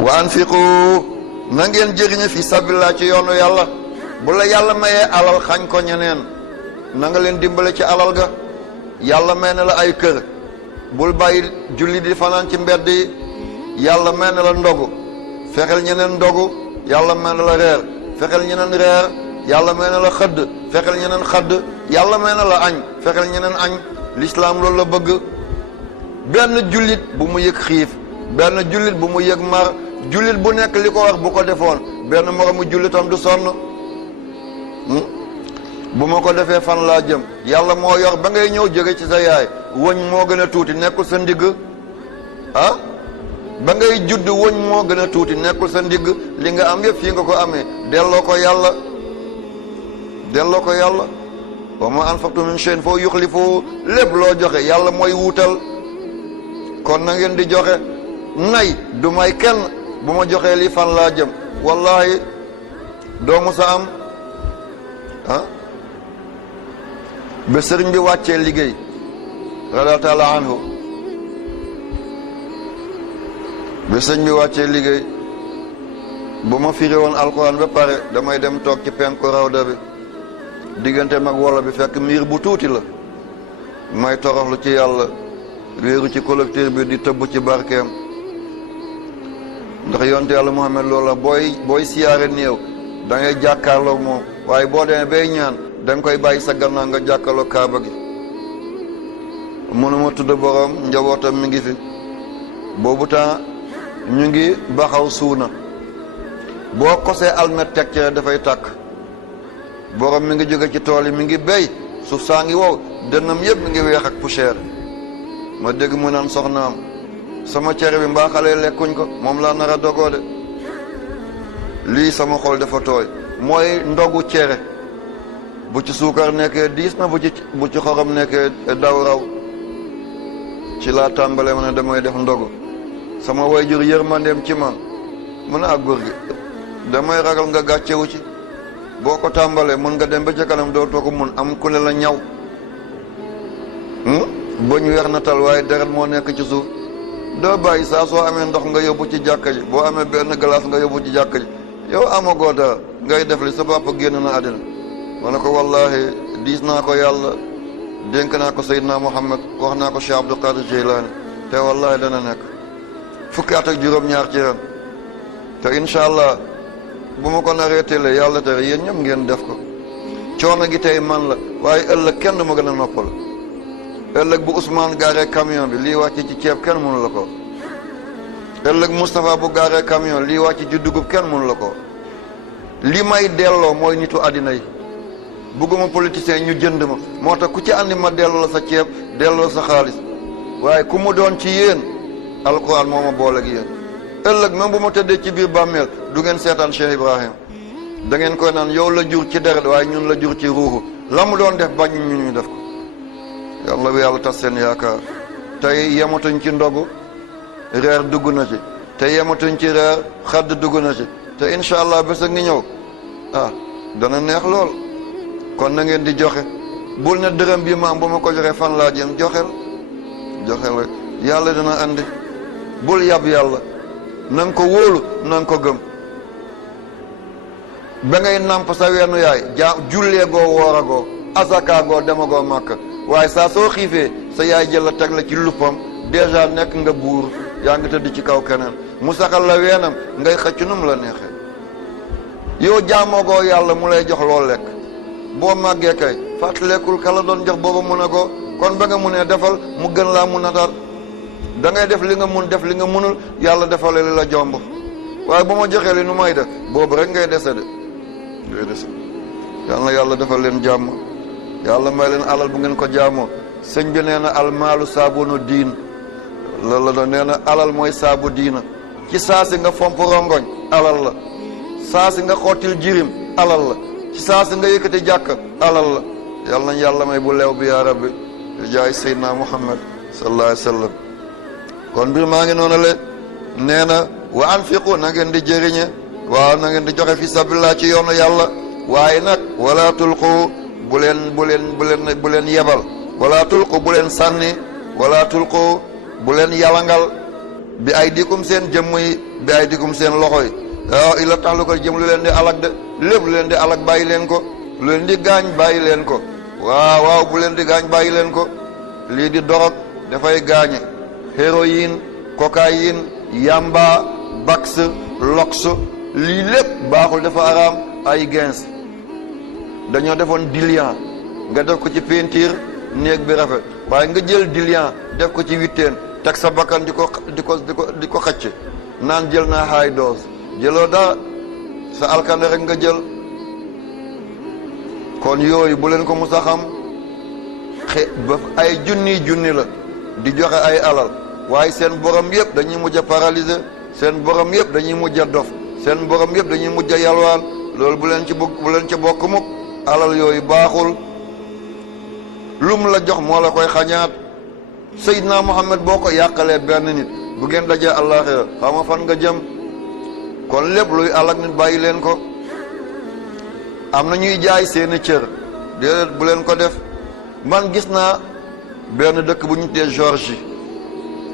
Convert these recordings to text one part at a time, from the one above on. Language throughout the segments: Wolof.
wa anfiqu na ngeen jëriñe fi sabilillah ci yoonu yàlla. bu la yàlla mayee alal xañ ko ñeneen na nga leen dimbale ci alal ga. yàlla may na la ay kër bul bàyyi julli di fanaan ci mbedd yi. yàlla may na la ndogu fexeel ñeneen ndogu. yàlla may na la reer fexeel ñeneen reer. yàlla may na la xëdd fexeel ñeneen xëdd. yàlla may na la añ fexeel ñeneen añ. lislaam loolu la bëgg. benn jullit bu mu yëg xiif benn jullit bu mu yëg mar jullit bu nekk li ko wax bu ko defoon benn moromu jullitam du sonn. bu ma ko defee fan laa jëm yàlla moo yor ba ngay ñëw jóge ci sa yaay wëñ moo gën a tuuti nekkul sa ndigg ah ba ngay judd wëñ moo gën a tuuti nekkul sa ndigg li nga am yëpp fii nga ko amee delloo ko yàlla delloo ko yàlla. wa ma anfaqtum min shay'in fa yukhlifu lépp loo joxe yàlla mooy wuutal. kon na ngeen di joxe nay du may kenn bu ma joxee lii fan laa jëm wallahi doomu sa am ah ba sëriñ bi wàccee liggéey radiyallahu taala anhu ba sëriñ bi wàccee liggéey bu ma firi woon alquran ba pare damay dem toog ci penku rawda bi diggante mag wala bi fekk miir bu tuuti la may toroxlu ci yàlla wéeru ci collecteur bi di tëbb ci barkeem ndax yonte yàlla Muhammad loolu la booy siyaare néew da ngay jàkkaarloo moom waaye boo demee bay ñaan da nga koy bàyyi sa gannaaw nga jàkkaarloo kaaba gi. mënuma tudd borom njabootam mi ngi fi boobu temps ñu ngi baxaw suuna boo kosee almet teg ci dafay tàkk. borom mi ngi jóge ci tool yi mi ngi béy suuf saa ngi wow dënnam yëpp mi ngi weex ak poussière. ma dégg mu naan soxnaam sama cere bi mbaa xale lekkuñ ko moom laa nar a dogoo de lii sama xol dafa tooy mooy ndogu cere bu ci suukar nekkee diis na bu ci xorom nekkee daw raw ci laa tàmbalee ma ne damay def ndogu sama wayjur yërmandeem ci man mun a góor gi damay ragal nga gàccewu ci boo ko tàmbalee mun nga dem ba ca kanam doo ko mun am ku ne la ñaw bëñ weex na tal waaye deret moo nekk ci suuf doo bàyyi saa soo amee ndox nga yóbbu ci jàkka ji boo amee benn glace nga yóbbu ci jàkka ji yow amagoo dara ngay def li sa papa génn na àddina ma ne ko wallahi diis naa ko yàlla dénk naa ko Seydina Muhammad wax naa ko Cheikh Abdou Qadir Jeylaani te wallahi dana nekk fukki at ak juróom-ñaar ci ren te incha allah bu ma ko naree télé yàlla tere yéen ñëpp ngeen def ko coono gi tey man la waaye ëllëg kenn du ma gën a noppal ëllëg bu Ousmane gaaree camion bi lii wàcc ci ceeb kenn mënu la ko ëllëg Moustapha bu gaaree camion lii wàcc ci dugub kenn mënu la ko li may delloo mooy nitu àddina yi bugguma politicien ñu jënd ma moo tax ku ci andi ma delloo la sa ceeb delloo sa xaalis waaye ku mu doon ci yéen alquran moo ma boole ak yéen ëllëg même bu ma tëddee ci biir bàmmeel du ngeen seetaan Cheikh Ibrahim da ngeen koy naan yow la jur ci deret waaye ñun la jur ci ruuxu la mu doon def bañ ñu def ko yàlla bi yàlla tas seen yaakaar tey yematuñ ci ndogu reer dugg na ci te yematuñ ci reer xadd dugg na ci te incha allah bés a ngi ñëw dana neex lool kon na ngeen di joxe bul ne dërëm bi maam bu ma ko joxee fan laa jëm joxel rek yàlla dana andi bul yab yàlla na nga ko wóolu na nga ko gëm ba ngay namp sa weenu yaay jullee goo woor a goo asaka goo dema goo màkk waaye saa soo xiifee sa yaay jël la teg la ci luppam dèjà nekk nga buur yaa ngi tëdd ci kaw keneen mu saxal la weenam ngay xëcc nu mu la neexee yow jaamoogoo yàlla mu lay jox loo lekk boo màggee kay fàttalekul kala doon jox booba mun a ko kon ba nga munee defal mu gën laa mun a dar da ngay def li nga mun def li nga munul yàlla defale li la jomb waaye bu ma joxee li nu may def boobu rek ngay dese de yal na yàlla defal leen jàmm yàlla may leen alal bu ngeen ko jaamoo sëñ bi nee na almaalu saabunu diin loolu la doon nee na alal mooy saabu diina ci saasi nga fomp rongoñ alal la saasi nga xottil jirim alal la ci saasi nga yëkkati jàkk alal la yàlla nañ yàlla may bu leew bi yaa rabbi jaay seydina muhammad sallallahu alayhi wa sallam kon mbir maa ngi noonu le nee na wa anfiqu na ngeen di jëriñe waaw na ngeen di joxe fi sabilillah ci yoonu yàlla waaye nag wala tulqu bu leen yebal wala tulqu bu leen sànni wala tulqu bu leen yalangal bi ay dikum seen jëmm yi bi ay dikum seen loxo yi waaw ila tax lu ko jëm lu leen di alag de lépp lu leen di alag bàyyi leen ko lu leen di gaañ bàyyi leen ko waaw bu leen di gaañ bàyyi leen ko lii di dorog dafay gaañe héroïne cocaïne yamba bax lox lii lépp baaxul dafa araam ay gens dañoo defoon diluant nga def ko ci peinture néeg bi rafet waaye nga jël diluant def ko ci witteen teg sa bakkan di ko xacc naan jël naa high dose jëloo dara sa alkande rek nga jël kon yooyu bu leen ko musa xam ba ay junni la di joxe ay alal waaye seen borom yëpp dañuy mujj a paralysé seen borom yëpp dañuy mujj a dof seen borom yëpp dañuy mujj a yalwaan loolu bu leen ci bokk mukk alal yooyu baaxul lum la jox moo la koy xañaat Seydina Muhammad boo ko yàqalee benn nit bu ngeen dajee àllaaxira xam nga fan nga jëm kon lépp luy alak nit bàyyi leen ko am na ñuy jaay seeni cër déedéet bu leen ko def man gis naa benn dëkk bu ñu tuddee Géorgie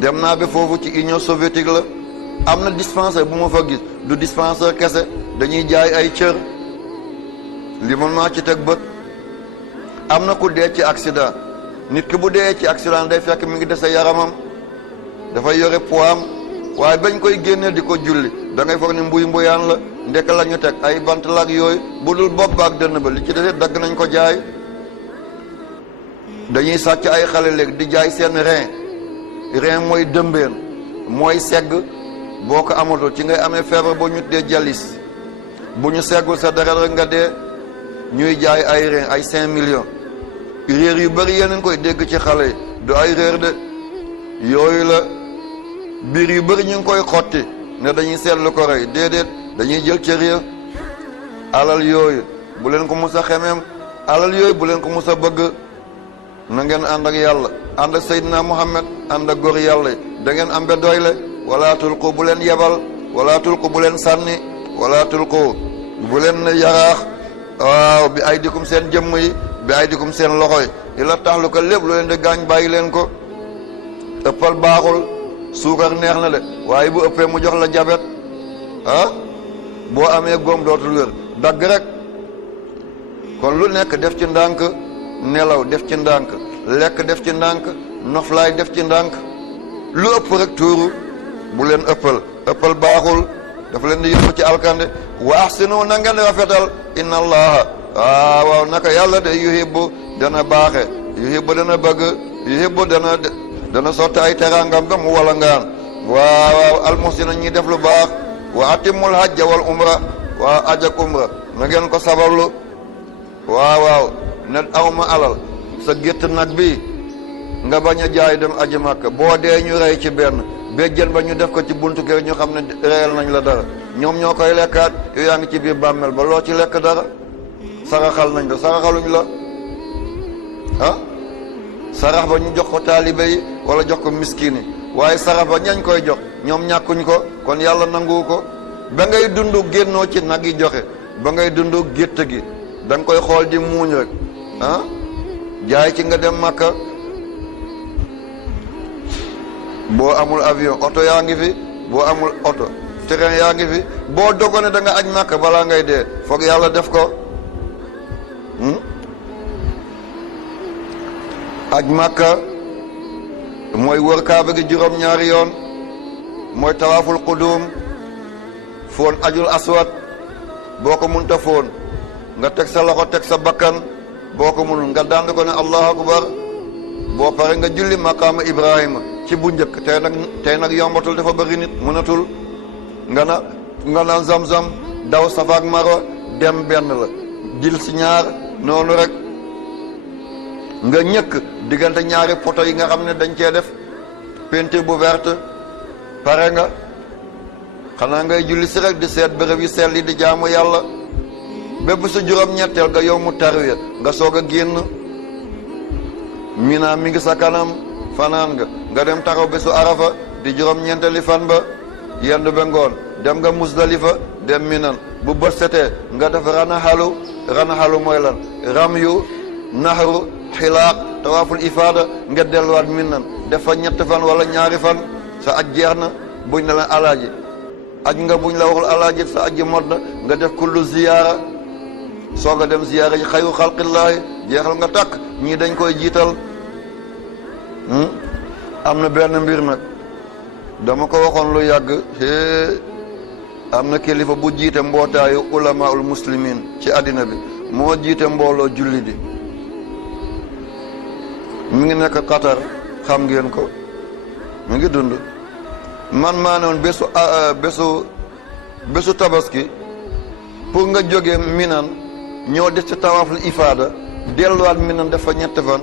dem naa ba foofu ci Union soviétique la am na dispensaire bu ma fa gis du dispensaire kese dañuy jaay ay cër li man maa ci teg bët am na ku dee ci accident nit ki bu dee ci accident day fekk mi ngi dese yaramam dafay yore poids am waaye bañ koy génnee di ko julli da ngay foog ne mbuyaan la ndekk la ñu teg ay bant laak yooyu bu dul bopp ba ak dënn ba li ci dese dagg nañ ko jaay dañuy sàcc ay xale léegi di jaay seen rein mooy dëmbeen mooy segg boo ko amatul ci ngay amee feebar boo ñu tuddee jalis bu ñu seggul sa deret rek nga dee ñuy jaay ay rein ay 5 millions réer yu bëri yeneen koy dégg ci xale yi du ay réer de yooyu la biir yu bëri ñu ngi koy xotti ne dañuy seetlu ko rey déedéet dañuy jël cër ya alal yooyu bu leen ko mus a xemeem alal yooyu bu leen ko mus a bëgg na ngeen ànd ak yàlla ànd ak Seydina Muhammad ànd ak góor yàlla yi da ngeen am be doyle wala tulqu bu leen yebal wala tulqu bu leen sànni wala tulqu bu leen yaraax waaw bi ay dikum seen jëmm yi bi ay dikum seen loxo yi ila taxlu ko lépp lu leen di gaañ bàyyi leen ko ëppal baaxul suukar neex na de waaye bu ëppee mu jox la jabet boo amee góom dootul wér dagg rek kon lu nekk def ci ndànk nelaw def ci ndànk lekk def ci ndànk noflaay def ci ndànk lu ëpp rek tuuru bu leen ëppal baaxul dafa leen di yóbbu ci alkande wa ahsinu na ngeen rafetal inna allaha waaw naka yàlla de yuhibbu dana baaxe yuhibbu dana bëgg yuhibbu dana sotti ay terangam ba mu wala ngaan waaw almuhsina ñi def lu baax wa atimul hajja wal umra waa aj ak umra na ngeen ko sabablu waaw ne awma alal sa gétt nag bi nga bañ a jaay dem aji Makka boo dee ñu rey ci benn béjjën ba ñu def ko ci buntu kër ñu xam ne reyal nañ la dara ñoom ñoo koy lekkaat yow yaa ngi ci biir bàmmeel ba loo ci lekk dara saraxal nañ la saraxaluñ la sarax ba ñu jox ko taalibe yi wala jox ko miskin yi waaye sarax ba ñañ koy jox ñoom ñàkkuñ ko kon yàlla nangu ko ba ngay dund génnoo ci nag yi joxe ba ngay dund gétt gi da nga koy xool di muuñ rek jaay ci nga dem Makka boo amul avion oto yaa ngi fi boo amul oto train yaa ngi fi boo dogone da nga aj Makka balaa ngay dee foog yàlla def ko aj Makka mooy wër kaaba gi juróom-ñaari yoon mooy tawaaful qudum foon ajul aswad boo ko munta foon nga teg sa loxo teg sa bakkan boo ko munul nga dand ko ne allahu akbar boo pare nga julli maqaama Ibrahima ci bu njëkk tey nag yombatul dafa bëri nit mënatul nga naan zam-zam daw Safa ak Marwa dem benn la jil si ñaar noonu rek nga ñëkk diggante ñaari poto yi nga xam ne dañ cee def peinture bu verte pare nga xanaa ngay julli si rek di seet bërëb yi sell yi di jaamu yàlla bépp su juróom-ñetteel nga yow mu tarwiya nga soog a génn Mina mi ngi sa kanam fanaan nga dem taxaw bésu Arafa di juróom-ñeenteeli fan ba yendu ba ngoon dem nga Musdalifa dem Minan bu bët setee nga def ranaxalu mooy lan ram yu naxaru xilaaq tawaaful ifaada nga delluwaat Minan def fa ñett fan wala ñaari fan sa aj jeex na buñ ne la alaaji aj nga, buñ la waxul alaaji sa aji mot na nga def kullu ziyaara soog a dem ziyaara ji xayru xalqillaahi jeexal nga takk. ñii dañ koy jiital. am na benn mbir nag dama ko waxoon lu yàgg am na kilifa bu jiite mbootaayu ulamaul muslimin ci àddina bi moo jiite mbooloo julli di mi ngi nekk Qatar, xam ngeen ko, mi ngi dund. man maa ne woon bésu tabaski pour nga jógee Minan ñoo def ci tawaaful ifaada delluwaat Minan def fa ñetti fan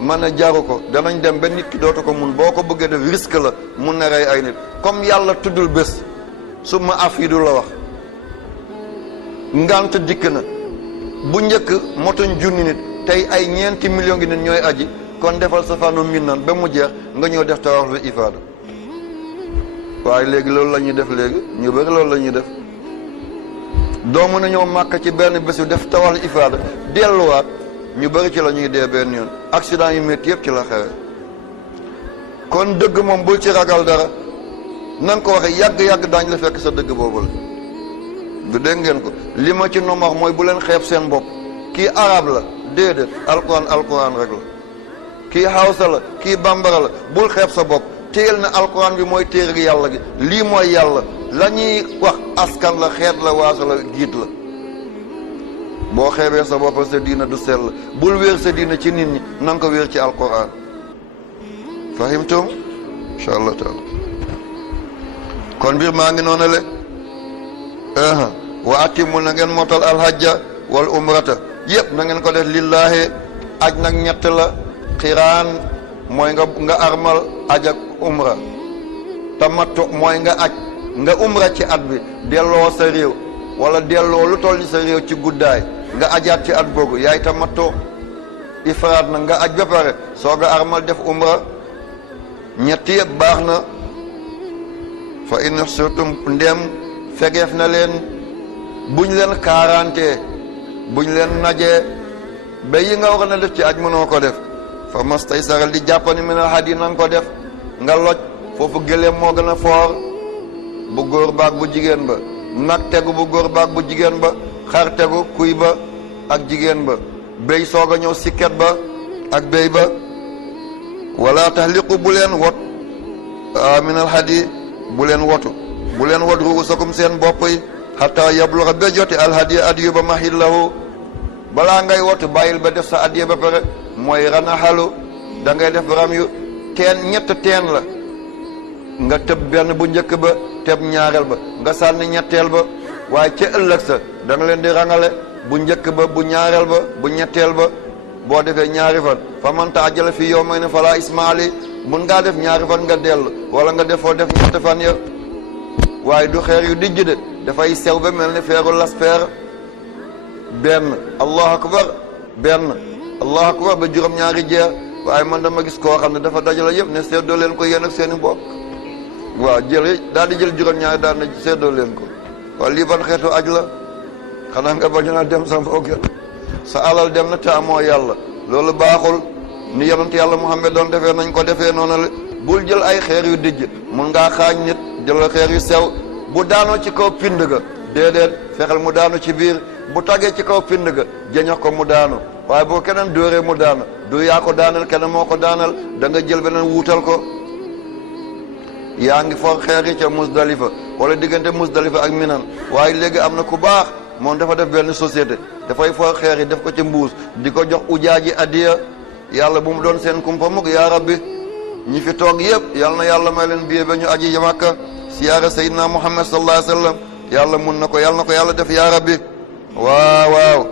ma ne jaru ko. danañ dem ba nit ki dootu ko mun, boo ko bëggee def risque la mun na rey ay nit. comme yàlla tuddul bés su ma afiidu la wax ngant dikk na. bu njëkk motoñ junni nit, tey ay ñeenti million ngi nit ñooy aji. kon defal sa fanu Minan ba mu jeex nga ñëw def tawaaful ifaada. waaye léegi loolu la ñuy def, léegi ñu bëri loolu la ñuy def. doo mën a ñëw màkk ci benn bés yu def tawaaful ifaada delluwaat, ñu bëri ci la ñuy dee benn yoon. accident yu métti yëpp ci la xewe. kon dëgg moom bul ci ragal dara, na nga ko waxee yàgg-yàgg daañ la fekk sa dëgg boobu la. du dégg ngeen ko li ma ci nomax mooy bu leen xeeb seen bopp. kii arab la déedéet, alquran rek la. kii hawsa la, kii bambara la, bul xeeb sa bopp. téyel na alquran bi mooy téere gi yàlla gi, lii mooy yàlla. la ñuy wax askan la, xeet la, waaso la, giit la. boo xeebee sa bopp sa diina du sell. bul wéer sa diina ci nit ñi, na nga ko wéer ci alquran. fahimtum incha allah taala. kon mbir maa ngi noonu le wa atimu na ngeen motal alhajja wal umrata yëpp na ngeen ko def lillaahi. aj nag ñett la. xiraan mooy nga armal aj ak umra. tamattu mooy nga aj nga umra ci at bi delloo sa réew wala delloo lu toll sa réew ci guddaay nga ajaat ci at googu yaay tamattu. ifraat nag nga aj ba pare soog a armal def umra. ñett yëpp baax na. fa in surtum ndem fegeef na leen, buñ leen kaarante, buñ leen najee ba yi nga war a def ci aj mënoo ko def. fa mastay saral di jàppani min al hadi na nga ko def nga loj. foofu gëléem moo gën a foor bu góor baag bu jigéen ba. nag tegu bu góor baag bu jigéen ba. xar tegu kuy ba ak jigéen ba. béy soog a ñëw sikket ba ak béy ba. wala tahliqu bu leen wot min al hadi bu leen wotu, bu leen wot ruusakum seen bopp yi hatta yabluga ba joti al hadi adiyu ba mahillahu. balaa ngay wotu bàyyil ba def sa adiya ba pare mooy ranaxalu. da ngay def ram yu ñett teen la. nga tëb benn bu njëkk ba, tëb ñaareel ba, nga sànni ñetteel ba. waaye ca ëllëg sa da nga leen di rangale bu njëkk ba, bu ñaareel ba, bu ñetteel ba. boo defee ñaari fan fa man taajala fii yawmayni falaa isma alayhi. mun ngaa def ñaari fan nga dellu wala nga defoo def ñetti fan ya. waaye du xeer yu dijj de, dafay sew ba mel ni feeru laspeer. benn allahu akbar, benn allahu akbar ba juróom-ñaari jeex. waaye man dama gis koo xam ne dafa dajale yëpp ne seddoo leen ko yéen ak seen i mbokk. waaw daal di jël juróom-ñaari daal ne seddoo leen ko. waaw lii ban xeetu aj la? xanaa nga bañ a dem sa mbokk sa alal dem na te amoo yàlla, loolu baaxul. ni yonent yàlla Muhammad doon defee nañ ko defee noonu la. bul jël ay xeer yu dijj, mun ngaa xaañ nit. jël xeer yu sew bu daanoo ci kaw pind ga déedéet, fexeel mu daanu ci biir. bu tàggee ci kaw pind ga jañax ko mu daanu. waaye boo keneen dóoree mu daanu, du yaa ko daanal, keneen moo ko daanal. da nga jël beneen wuutal ko. yaa ngi for xeer yi ca Musdalifa wala diggante Musdalifa ak Minan. waaye léegi am na ku baax moom dafa def benn société, dafay for xeer yi def ko ci mbuus di ko jox ujaaji adiya. yàlla bu mu doon seen kumpa mukk yaa rabbi. ñi fi toog yëpp yal na yàlla may leen biye ba ñu aji Makka siyaara Seydina Muhammad sallallahu alayhi wa sallam. yàlla mun na ko, yàlla na ko yàlla def yaa rabbi. waaw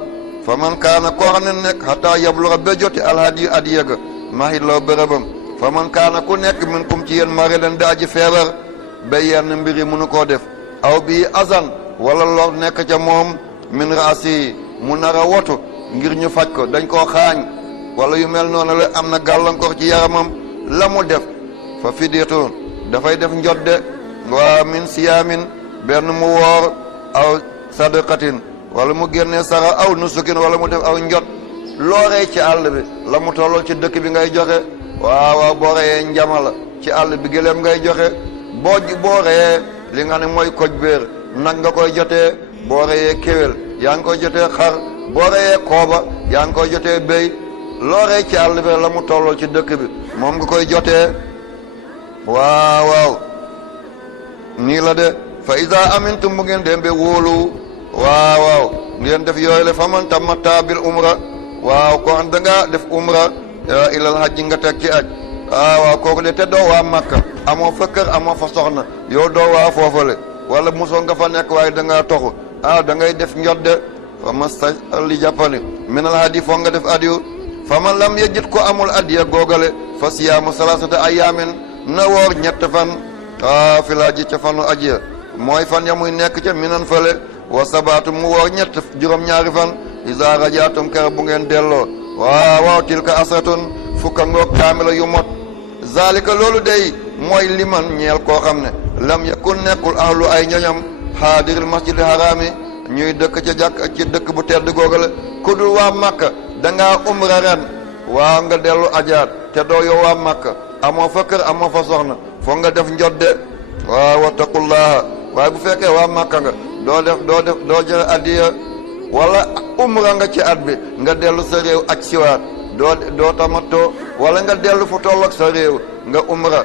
fa man kaana koo xam ne nekk hatta yabluga ba joti alhadi adiya ga mahit law bérébam. fa man kaana ku nekk min kum ci yéen mari leen da aji feebar ba yenn mbiri munu koo def. aw bii azan wala lor nekk ca moom min raasi mu nar a wotu ngir ñu faj ko, dañ koo xaañ wala yu mel noonu la. am na gàllankoor ci yaramam, la mu def fa fidyatun dafay def njodde. waa min siyaamin benn mu woor aw sadaqatin wala mu génnee sara aw nusukin wala mu def aw njot. loo rey ci àll bi la mu tolloo ci dëkk bi ngay joxe. waaw boo reyee njama la ci àll bi gëléem ngay joxe. boo reyee li nga ne mooy koj béer nag nga koy jotee, boo reyee kéwél yaa ngi koy jotee xar, boo reyee kooba yaa ngi koy jotee béy, loo rey ci àll bi la mu tolloo ci dëkk bi moom nga koy jotee. waaw nii la de fa iza amintum bu ngeen dem be wóolu waaw ngeen def yooyu le faman tamatta bil umra waaw ko xam da nga def umra ilal hajji nga teg ci aj waaw kooku de te doo waa Makka amoo fa kër amoo fa soxna yow doo waa foofale wala mosoo nga fa nekk waaye da ngaa toxu da ngay def njodde fa masta li jàppani minal hadi foo nga def adiyu fa man lam yajid ko amul adiya googale fa siyaamu salasata ayaamin na woor ñett fan fi laa ji ca fanu ajiya mooy fan ya muy nekk ca minan fale wa sabaatu mu woor ñett juróom-ñaari fan iza rajaatum kër bu ngeen delloo waaw tilka asratun fukka ngoog kaamila yu mot zalika loolu day mooy liman ñeel koo xam ne lam yakun nekkul ahlu ay ñoñam xaadiril masjidil haraami ñuy dëkk ca jàkk ci dëkk bu tedd googale ku dul waa Makka dangaa umra ren waaw nga dellu ajaat te doo yow waa Makka amoo fa kër amoo fa soxna foog nga def njodde waaw wattaqullaha waaye bu fekkee waa Makka nga doo jël addiya wala umra nga ci at bi nga dellu sa réew aj siwaat doo tamatoo wala nga dellu fu tolloog sa réew nga umra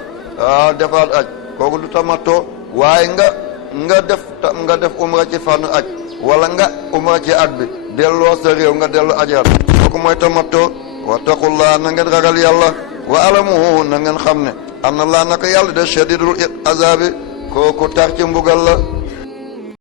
defaat aj kooku du tamatoo waaye nga def umra ci fànn aj wala nga umra ci at bi delloo sa réew nga dellu ajaat kooku mooy tamatoo wattaqullaha na ngeen ragal yàlla wa alamu na ngeen xam ne am na laa naka yàlla de shadidul azabi kooku tar ci mbugal la